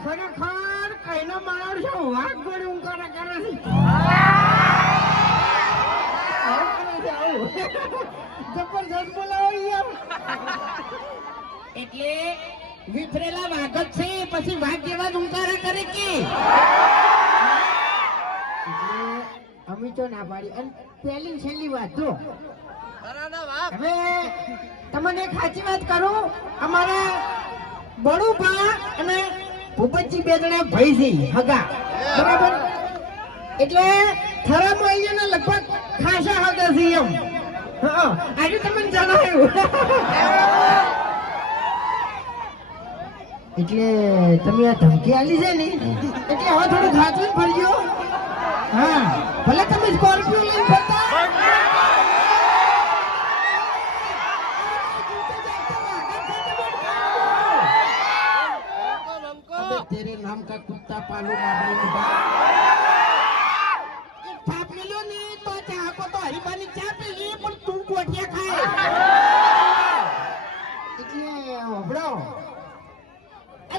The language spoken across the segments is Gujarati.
ખરેખર કઈનો માણસ છે વાઘ ગોળી ઉંકારા કરે છે જબરજસ્ત બોલાવો એટલે વિફરેલા વાઘ છે પછી વાઘ જેવા જ ઉંકારા કરે કે? અમે તો ના પાડી. અને પહેલી છેલ્લી વાત જો. હવે તમને એક સાચી વાત કરું અમારા બડું બા અને ભૂપતજી બે જણા ભાઈ છે હગા બરાબર? એટલે થરામાં અહીંયાના લગભગ ખાસા હગા છે એમ. હા આજે તમને જણાવ્યું. એટલે તમે આ ધમકી આલી છે ને એટલે હવે થોડું ખાચું ફરજો હા ભલે તમે સ્કોર્પિયો લઈને ફરતા अबे तेरे नाम का कुत्ता पालू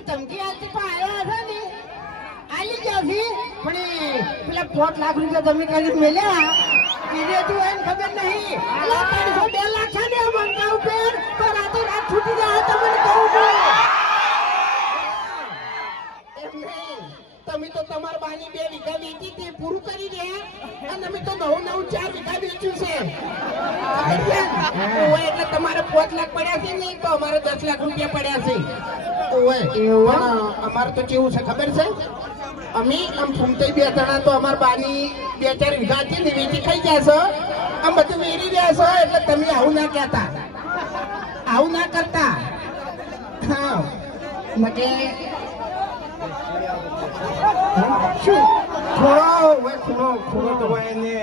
ધમકી આલતી પણ આવ્યા હતા ને? આલી ગયા છે પણ પેલા પોટ લાખ રૂપિયા તમે કરી મેલ્યા. કીધે તું એમ ખબર નહીં. અલા ત્રણસો બે લાખ છે ને મંગા ઉપર? તો રાતો રાત છૂટી જાય તમને કહું છું. તમે તો તમારા બાની બે વીઘા અને અમે તો નવું નવું ચાર વીઘા વેચ્યું છે. ઓવે, એટલે તમારે પાંચ લાખ પડ્યા છે ને તો અમારે દસ લાખ રૂપિયા પડ્યા છે. ઓવે. પણ અમારે તો કેવું છે ખબર છે? અમે આમ ફૂમતાઈ બે જણા તો અમારા બાની બે ચાર વીઘા છે ને વેચી ખાઈ ગયા છો. આમ બધું વેરી રહ્યા છો એટલે તમે આવું ના કહેતા. આવું ના કરતા. હા. માટે શું? ખોળો હોય ખોળો ખોળો તો હોય ને.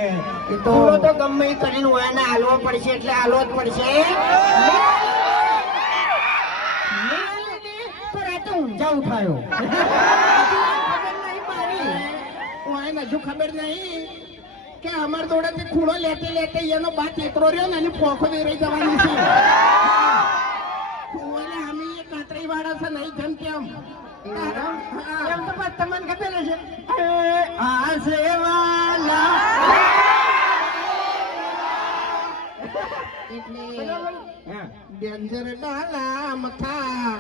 એ તો પૂરો તો ગમે કરીને હોય ને હાલવો પડશે એટલે હાલવો જ પડશે. તો ઊંઝા ઉઠાયો. ખબર નહીં હજુ ખબર કે અમાર જોડેથી ખૂણો લેતે લેતે એનો બાત એટલો રહ્યો ને એની પોખો રહી જવાની છે ખૂણાને અમે એ કાતરી વાળા છે નહીં જેમ તેમ એમ તો બસ તમને ખબર છે. આ સેવાલા એટલે ડેન્જર ડાલા મથા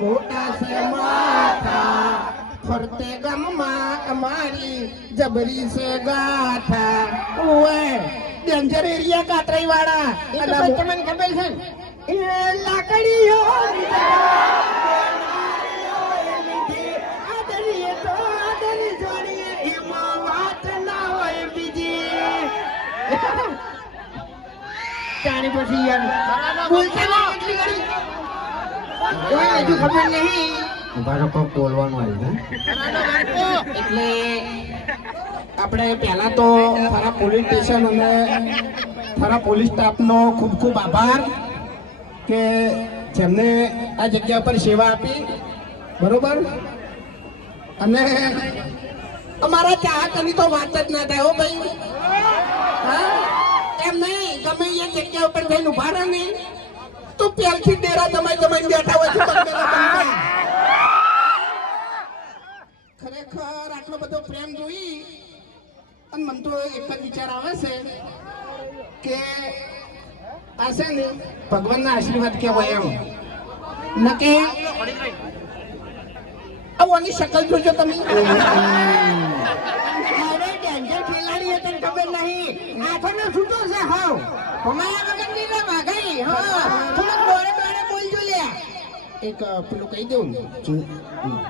મોટા છે માથા. ફરતે ગમમાં અમારી જબરી છે ગાથા. ઓય ડેન્જર એરિયા કાતરાઈ વાળા એટલે તમને ખબર છે? એ લાકડીઓ. જાણી પછી યાર બોલતા ના એટલી ઘડી કોઈ હજુ ખબર નહીં? મારો કોક બોલવાનું આવ્યું એટલે આપણે પહેલા તો મારા પોલીસ સ્ટેશન અને થરા પોલીસ સ્ટાફનો ખૂબ ખૂબ આભાર કે જેમને આ જગ્યા પર સેવા આપી બરોબર? અને અમારા ચાહકની તો વાત જ ના થાય હો ભાઈ? એમ નહીં ગમે એ જગ્યા ઉપર જઈને ઊભા રહે ને તો પહેલથી ડેરા જમાઈ જમાઈ બેઠા હોય છે ખરેખર આટલો બધો પ્રેમ જોઈ અને મને તો એક જ વિચાર આવે છે કે આ છે ને ભગવાનના આશીર્વાદ કહેવાય એમ. નકી કે આવવાની શકલ જોજો તમે. અરે ડેન્જર આઠનો છૂટો છે હાવ. હમાયા વગરની રે વાઘાઈ. હા થોડુંક બોરે દોડે બોલજો લે. એક પેલું કહી દઉં ને.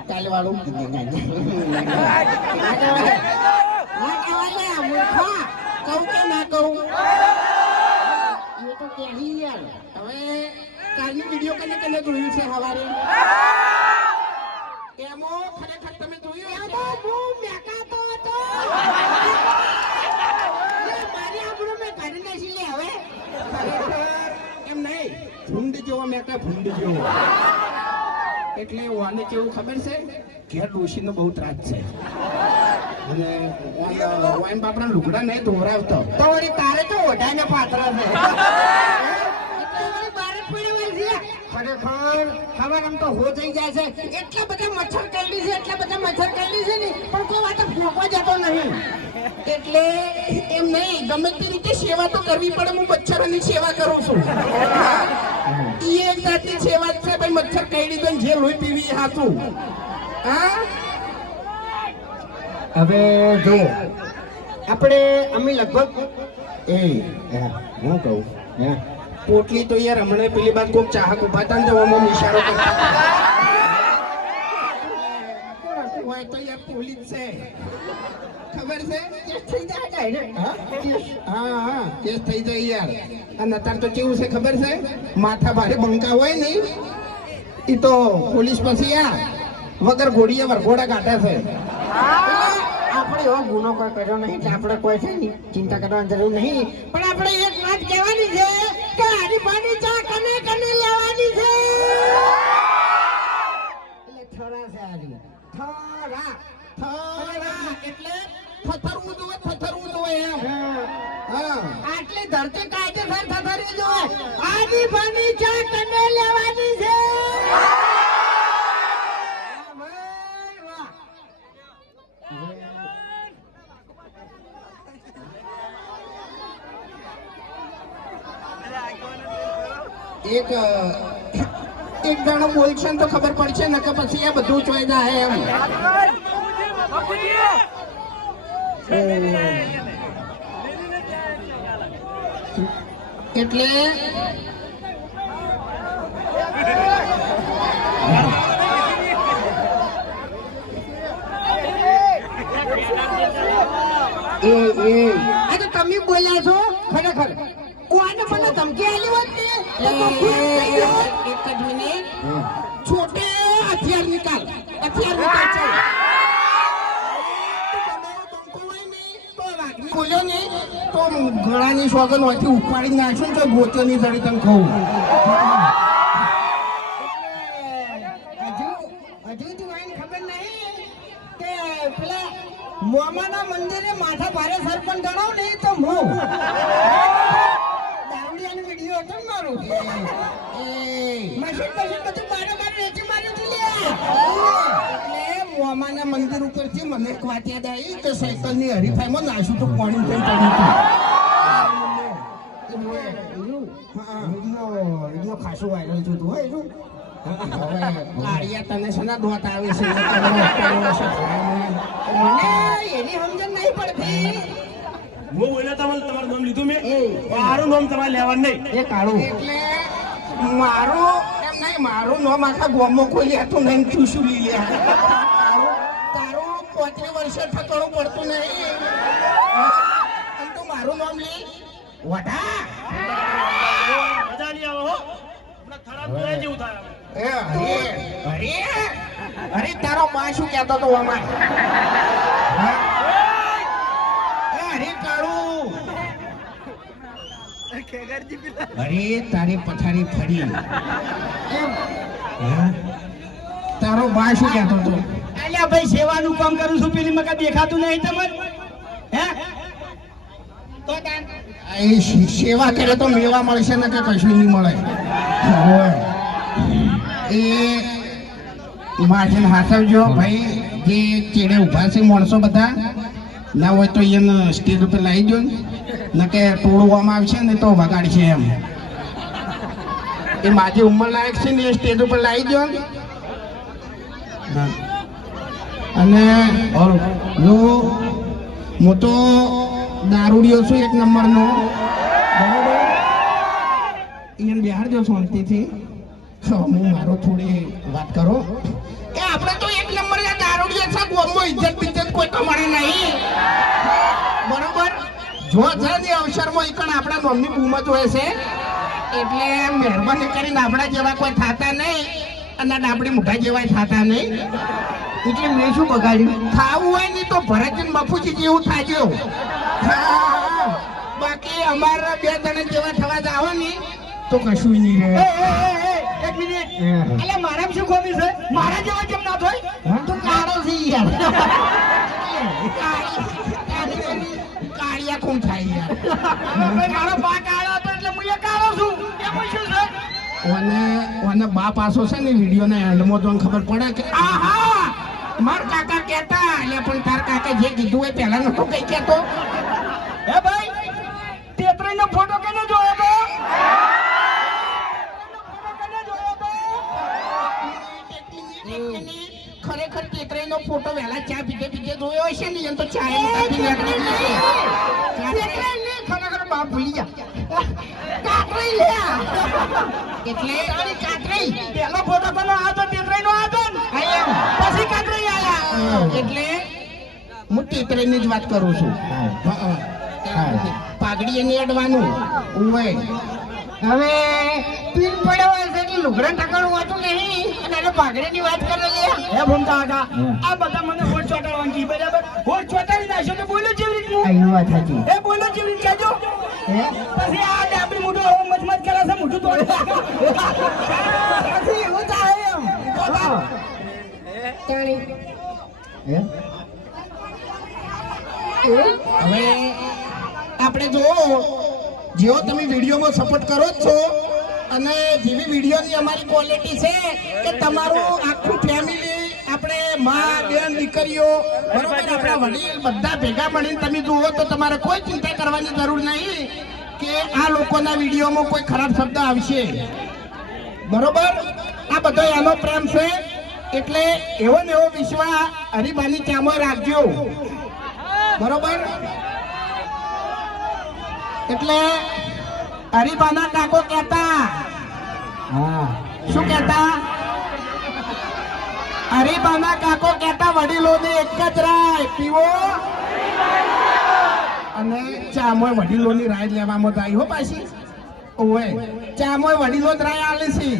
કાલે વાળું ના. ના. કહું કે ના કહું? એ તો કહી યાર હવે કાલની વીડિયો કને કને જોયું છે હવારે? એમો ખરેખર તમે જોયું એમો હું મેકાતો હતો લે, મારી આબરૂ મેં કાઢી નાખી લે હવે ખરેખર એમ નહીં ભૂંડ જેવો મેકા ભૂંડ જેવો એટલે વાને કેવું ખબર છે? ઘેર ડોશીનો બહુ ત્રાસ છે. અને વાઈન બાપડા લુગડા નહીં ધોરાવતો તો વળી તારે તો ઓઢાને પાત્ર છે. ખરેખર ખબર આમ તો હો થઈ જાય છે. એટલા બધા મચ્છર કરડી છે એટલા બધા મચ્છર કરડી છે ને પણ કોઈ વાત ફૂંકવા જતો નહીં. એટલે એમ નહીં ગમે તે રીતે સેવા તો કરવી પડે હું મચ્છરોની સેવા કરું છું. ઈ એક જાતની સેવા જ છે ભાઈ મચ્છર કઈડી દો જે લોહી પીવી હાથું હા? હવે જો આપણે અમે લગભગ એ હું કહું પોટલી તો યાર હમણાં પેલી બાદ કોક ચાહક ઊભા હતા ને તો ઇશારો કરતા હોય તો યાર પોલીસ છે. ખબર છે? કેસ થઈ જાય ડાયરેક્ટ હા? હા હા. કેસ થઈ જાય યાર. અને અત્યારે તો કેવું છે ખબર છે? માથા ભારે બંકા હોય ને એ તો પોલીસ પછી આ વગર ઘોડીએ વરઘોડા કાઢે છે. આપણે એવો ગુનો કોઈ કર્યો નહીં એટલે આપણે કોઈ છે નહીં ચિંતા કરવાની જરૂર નહીં. પણ આપણે એક વાત કહેવાની છે કે હરીફાની ચા કને કને લેવાની છે. એટલે થરા છે હારી થરા. થરા એટલે થથરવું જોવે થથરવું જોવે એમ. હા. આટલી ધરતી કાયદેસર થથરી આની હરીફાની ચા તને લેવાની છે. એક એક જણો બોલશે તો ખબર પડશે ને કે પછી એ બધું જોઈ જાય એમ. એટલે એ એ. તો તમે બોલ્યા છો? ખરેખર. કોને મને ધમકી આલી હોત ને એક જ મિનિટ છોટે હથિયાર નિકાલ હથિયાર નિકાલ છે બોલ્યો ને ગળાની સોગન હોયથી ઉપાડી નાખશું ને તો ગોચો ની જડી તને પેલા મોમાના મંદિરે માથા ભારે સરપંચ ગણાવ ને તો હું દારૂડિયાનો વીડિયો હતો મારો. મશીન મશીન બધું મારે બારે વેચી માર્યું તું. મોમાના મંદિર ઉપરથી મને એક વાત યાદ આવી કે સાયકલની હરીફાઈમાં નાશું તો પાણી થઈ પડ્યું વીડિયો ખાસું વાયરલ થયું હતું હો એનું. કાળિયા તને છે ને દોત આવે છે એની સમજણ નહીં પડતી. હું બોલ્યો તમારે તમારું નામ લીધું મેં મારું નામ તમારે લેવાનું નહીં એ કાળું એટલે મારું એમ નહીં મારું નામ આખા ગોમો કોઈ લેતું નહીં શું લઈ લે તારું પોતે વર્ષે ઠકડું પડતું નહીં. તું મારું નામ લે. મજા નહીં આવે હો. અરે અરે અરે તારો માં શું કેતો હતો આમાં? અરે કાળું. અરે તારી પથારી ફરી. તારો બા શું કેતો હતો? અલ્યા ભાઈ સેવાનું કામ કરું છું પેલી મકા દેખાતું નહીં તમને? એ સેવા કરે તો મેવા મળશે ને કે કશું નહીં મળે. એ માથે હાથવજો ભાઈ. જે ચેડે ઊભા છે માણસો બધા ના હોય તો એને સ્ટેજ ઉપર લાવી દો ને. કે તોડવામાં આવશે ને તો વગાડશે એમ. એ માજી ઉંમર લાયક છે ને એ સ્ટેજ ઉપર લાવી દો. અને જો હું તો દારૂડિયો છું એક નંબરનો? બરોબર? બિહાર જો શાંતિથી. હા, મારો થોડી વાત કરો. એ આપણે તો એક નંબર દારૂડિયો છે ગોમમાં ઇજ્જત બિજ્જત કોઈ કમાણે નહીં. બરોબર? જો છે ને અવસરમાં એક આપણા મમ્મી બૂમત હોય છે. એટલે મહેરબાની કરીને આપણા જેવા કોઈ થાતા નહીં અને આપણી મોટા જેવા થતા નહીં. એટલે મેં શું બગાડ્યું? ખાવું હોય ને તો ભરતજી બાપુજી જેવું હા. બાકી અમારા બે જણા જેવા થવા જાવ ને. તો કશું નહીં રહે. એક મિનિટ. એટલે મારા શું ખોબી છે? મારા જેવા કેમ ના થાય? તો તું કા છે યાર. કાળિયા કોણ થાય યાર? મારો બા કાળો હતો એટલે હું કાળો છું. એમાં શું છે? ઓને ઓને બા પાસો છે ને વિડીયોના એન્ડમાં તો ખબર પડે કે આહા! માર કાકા કહેતા એટલે પણ તાર કાકા જે કીધું એ પહેલા નતો કઈ કહેતો? હે ભાઈ તેત્રી નો ફોટો કેને જોયો તો? ખરેખર ટેકરાઈ નો ફોટો વહેલા ચા પીધે પીધે જોયો હશે ને એમ તો ચા ખરેખર બાપ ભૂલી ગયા. કાતરી લ્યા એટલે કાતરી પેલો ફોટો પેલો આ તો તેત્રી નો. આ તો ને. પછી કાતરી આયા. એટલે હું ટેકરાઈ જ વાત કરું છું. હા, હા. પાઘડી એને અડવાનું ઉવે હવે પીન પડ્યો હોય કે લુગડા ટકાણું વાતું નહીં. અને એને પાઘડીની વાત કરે લ્યા હે ભૂમતા હતા આ બધા મને હોટ ચોટાડવાનું કી બરાબર? હોટ ચોટાડી નાખ્યો તો બોલો જેવી રીતનું? એનું વાત હતી એ બોલો જેવી રીત કહેજો હે? પછી આ ડાબડી મોઢું હવે મત કરે છે મોઢું તોડી. પછી એવું થાય એમ. તાણી. હે? હવે આપણે જો જેવો તમે વિડીયોમાં સપોર્ટ કરો જ છો અને જેવી વિડીયોની અમારી ક્વોલિટી છે કે તમારું આખું ફેમિલી આપણે મા, બેન, દીકરીઓ, બરોબર, આપણા વડીલ બધા ભેગા મળીને તમે જુઓ તો તમારે કોઈ ચિંતા કરવાની જરૂર નહીં કે આ લોકોના વિડીયોમાં કોઈ ખરાબ શબ્દ આવશે. બરોબર? આ બધો એનો પ્રેમ છે. એટલે એવો ને એવો વિશ્વા હરિભાની ચામો રાખજો. બરોબર? એટલે હરિભાના કાકો કહેતા. હા. શું કહેતા? હરિભાના કાકો કહેતા વડીલોને એક જ રાય પીવો. અને ચામોય વડીલોની રાય લેવામાં આવી હો પાછી. ઓય ચામોય વડીલો જ રાય આલે છે.